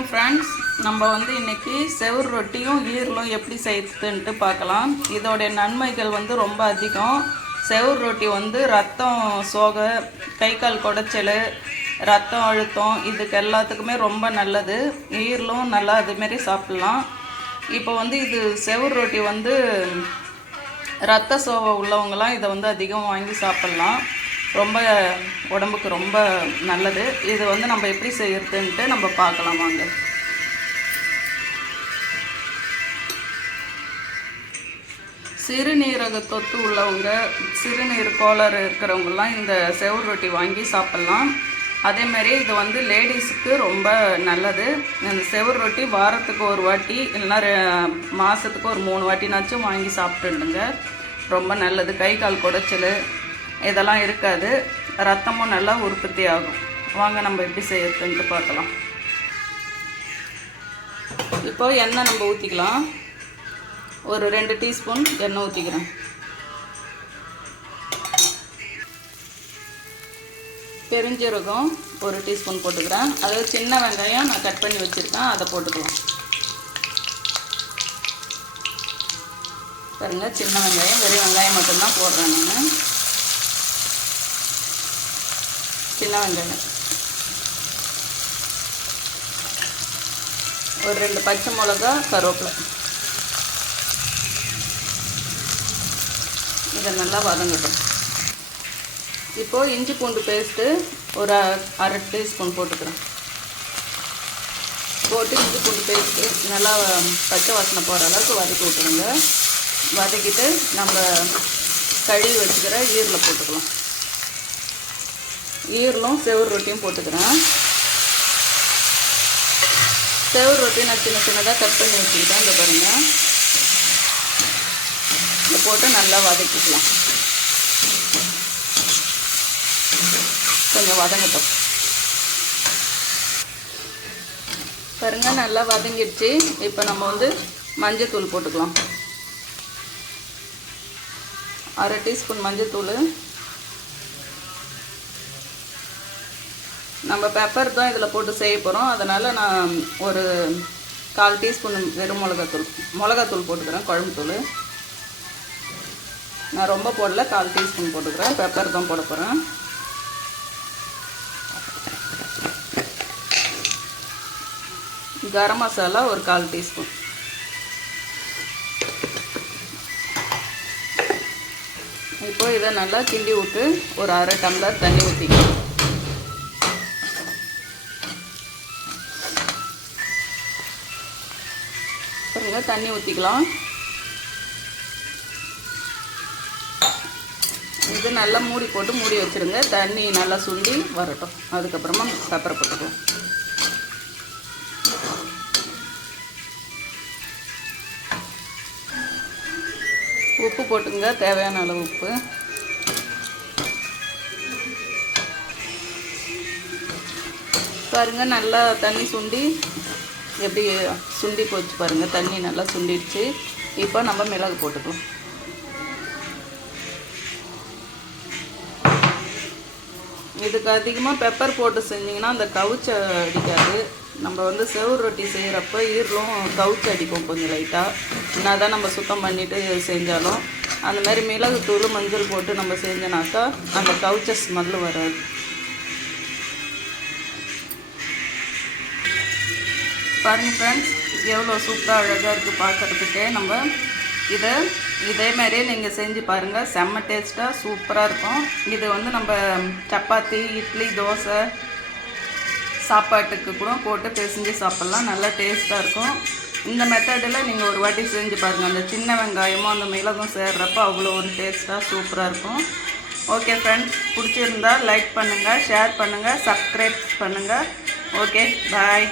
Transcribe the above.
வணக்கம் ஃப்ரெண்ட்ஸ் நம்ம வந்து இன்றைக்கி செவுர் ரொட்டியும் ஈரலும் எப்படி செய்யுதுன்ட்டு பார்க்கலாம். இதோடைய நன்மைகள் வந்து ரொம்ப அதிகம். செவுர் ரொட்டி வந்து ரத்தம் சோகை கை கால் குடைச்சல் ரத்தம் அழுத்தம் இதுக்கு எல்லாத்துக்குமே ரொம்ப நல்லது. ஈரலும் நல்லா அதுமாரி சாப்பிட்லாம். இப்போ வந்து இது செவுர் ரொட்டி வந்து ரத்த சோகை உள்ளவங்களாம் இதை வந்து அதிகம் வாங்கி சாப்பிட்லாம். ரொம்ப உடம்புக்கு ரொம்ப நல்லது. இது வந்து நம்ம எப்படி செய்யறதுன்ட்டு நம்ம பார்க்கலாம் வாங்க. சிறுநீரக தொத்து உள்ளவங்க சிறுநீர் கோளாறு இருக்கிறவங்கலாம் இந்த செவுர் ரொட்டி வாங்கி சாப்பிட்லாம். அதேமாரி இது வந்து லேடிஸுக்கு ரொம்ப நல்லது. இந்த செவுர் ரொட்டி வாரத்துக்கு ஒரு வாட்டி இல்லைன்னா மாதத்துக்கு ஒரு மூணு வாட்டினாச்சும் வாங்கி சாப்பிட்டுடுங்க. ரொம்ப நல்லது. கை கால் குடைச்சல் இதெல்லாம் இருக்காது. ரத்தமும் நல்லா உற்பத்தி ஆகும். வாங்க நம்ம எப்படி செய்யறதுன்ட்டு பார்க்கலாம். இப்போ எண்ணெய் நம்ம ஊற்றிக்கலாம் ஒரு ரெண்டு டீஸ்பூன் எண்ணெய் ஊற்றிக்கிறேன் பெருஞ்சீரகம் ஒரு டீஸ்பூன் போட்டுக்கிறேன். அதாவது சின்ன வெங்காயம் நான் கட் பண்ணி வச்சுருக்கேன். அதை போட்டுக்கலாம். பாருங்கள் சின்ன வெங்காயம் வெறும் வெங்காயம் மட்டும்தான் போடுறேன் நான். சின்ன வெங்காயம். ஒரு ரெண்டு பச்சை மிளகா கருவேப்பிலை. இதை நல்லா வதங்கட்டும். இப்போது இஞ்சி பூண்டு பேஸ்ட்டு ஒரு அ- அரை டீஸ்பூன் போட்டுக்கிறேன். போட்டு இஞ்சி பூண்டு பேஸ்ட்டு நல்லா பச்சை வாசனை போகிற அளவுக்கு வதக்கி விட்டுருங்க. வதக்கிட்டு நம்ம கழுவி வச்சுக்கிற ஈரில் போட்டுக்கலாம். ஈரலும் செவுர் ரொட்டியும் போட்டுக்கிறேன். செவர் ரொட்டி நான் சின்ன சின்னதாக கட் பண்ணி வச்சுக்கிட்டேன். இந்த பாருங்கள் இதை போட்டு நல்லா வதக்கிக்கலாம். கொஞ்சம் வதங்கட்டும். பாருங்கள் நல்லா வதங்கிடுச்சு. இப்போ நம்ம வந்து மஞ்சத்தூள் போட்டுக்கலாம். அரை டீஸ்பூன் மஞ்சத்தூள். நம்ம பெப்பர் தான் இதில் போட்டு செய்ய போகிறோம் அதனால் நான் ஒரு கால் டீஸ்பூன் வெறும் மிளகாத்தூள் மிளகாத்தூள் போட்டுக்கிறேன் குழம்பு தூள் நான் ரொம்ப போடல கால் டீஸ்பூன் போட்டுக்கிறேன் பெப்பர் தான் போட போகிறேன் கரம் மசாலா ஒரு கால் டீஸ்பூன். இப்போ இதை நல்லா கிண்டி விட்டு ஒரு அரை டம்ளர் தண்ணி ஊற்றிக்கலாம் பாருங்க தண்ணி ஊற்றிக்கலாம் இது நல்லா மூடி போட்டு மூடி வச்சிருங்க. தண்ணி நல்லா சுண்டி வரட்டும். அதுக்கப்புறமா பெப்பரை போட்டுக்கலாம். உப்பு போட்டுங்க. தேவையான அளவு உப்பு. பாருங்க நல்லா தண்ணி சுண்டி எப்படி சுண்டி போச்சு பாருங்கள் தண்ணி நல்லா சுண்டிடுச்சு. இப்போ நம்ம மிளகு போட்டுக்கலாம் இதுக்கு அதிகமாக பெப்பர் போட்டு செஞ்சிங்கன்னா அந்த கவுச்சை அடிக்காது. நம்ம வந்து செவுரு ரொட்டி செய்கிறப்ப ஈரலும் கவுச்சு அடிப்போம் கொஞ்சம் லைட்டாக என்ன தான் நம்ம சுத்தம் பண்ணிவிட்டு செஞ்சாலும். அந்த மாதிரி மிளகு தூள் மஞ்சள் போட்டு நம்ம செஞ்சோனாக்கா அந்த கவுச்ச ஸ்மெல்லு வராது. பாருங்கள் ஃப்ரெண்ட்ஸ் எவ்வளோ சூப்பராக அழகாக இருக்குது பார்க்குறதுக்கே. நம்ம இதை இதே மாதிரியே நீங்கள் செஞ்சு பாருங்கள் செம்ம டேஸ்ட்டாக சூப்பராக இருக்கும். இது வந்து நம்ம சப்பாத்தி இட்லி தோசை சாப்பாட்டுக்கு கூட போட்டு பிசைஞ்சு சாப்பிட்லாம். நல்லா டேஸ்ட்டாக இருக்கும். இந்த மெத்தடில் நீங்கள் ஒரு வாட்டி செஞ்சு பாருங்கள் அந்த சின்ன வெங்காயமும் அந்த மிளகும் சேர்றப்போ அவ்வளோ ஒரு டேஸ்ட்டாக சூப்பராக இருக்கும். ஓகே ஃப்ரெண்ட்ஸ் பிடிச்சிருந்தா லைக் பண்ணுங்கள் ஷேர் பண்ணுங்கள் சப்ஸ்கிரைப் பண்ணுங்கள் ஓகே பாய்